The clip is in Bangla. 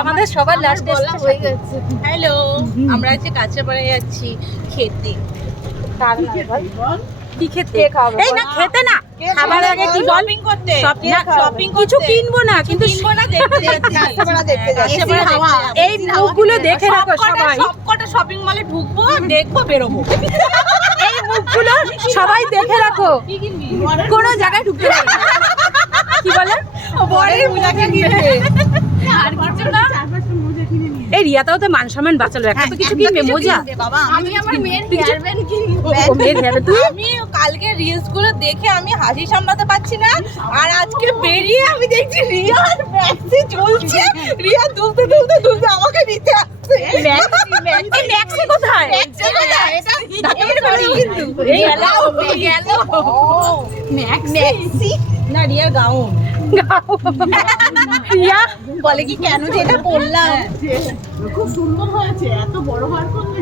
আমাদের সবার লাস্টে হয়ে গেছে। হ্যালো, আমরা আজকে কাঁচরাপাড়ায় যাচ্ছি খেতে। কি খেতে? এই না খেতে না, খাবার আগে কি বল? শপিং করতে। শপিং কিছু কিনবো না, কিন্তু কিনবো না, দেখতে যাচ্ছি। কাঁচরাপাড়া দেখতে যাচ্ছি। কাঁচরাপাড়া দেখতে যাচ্ছি। এই মুখগুলো দেখে রাখো সবাই। সবকটা শপিং মলে ঢুকবো, দেখবো, বেরোবো। এই মুখগুলো সবাই দেখে রাখো, কোনো জায়গায় ঢুকতে পারবে না। কি বলে? বরের মোজাকে কিনবে। আর কিছু না। এই রিয়াটাও তো মান সম্মান বাঁচালো, একটা তো কিছু কিনবে মোজা। বাবা, আমি আমার মেয়ের হেয়ার ব্যান্ড কিনবো। ও মেয়ের যাবে তুই? আমি কালকে রিলস গুলো দেখে আমি হাসি সামলাতে পারছি না, আর আজকে বেরিয়ে আমি দেখছি রিয়ার ম্যাক্সি চলছে। রিয়া দুলতে দুলতে দুলতে আমাকে নিতে আসছে। ম্যাক্সি কোথায়? এই গেল ম্যাক্সি না, রিয়ার গাউন। রিয়া বলে কি কেন যে এটা পরলাম। খুব সুন্দর হয়েছে, এত বড় বার করলে।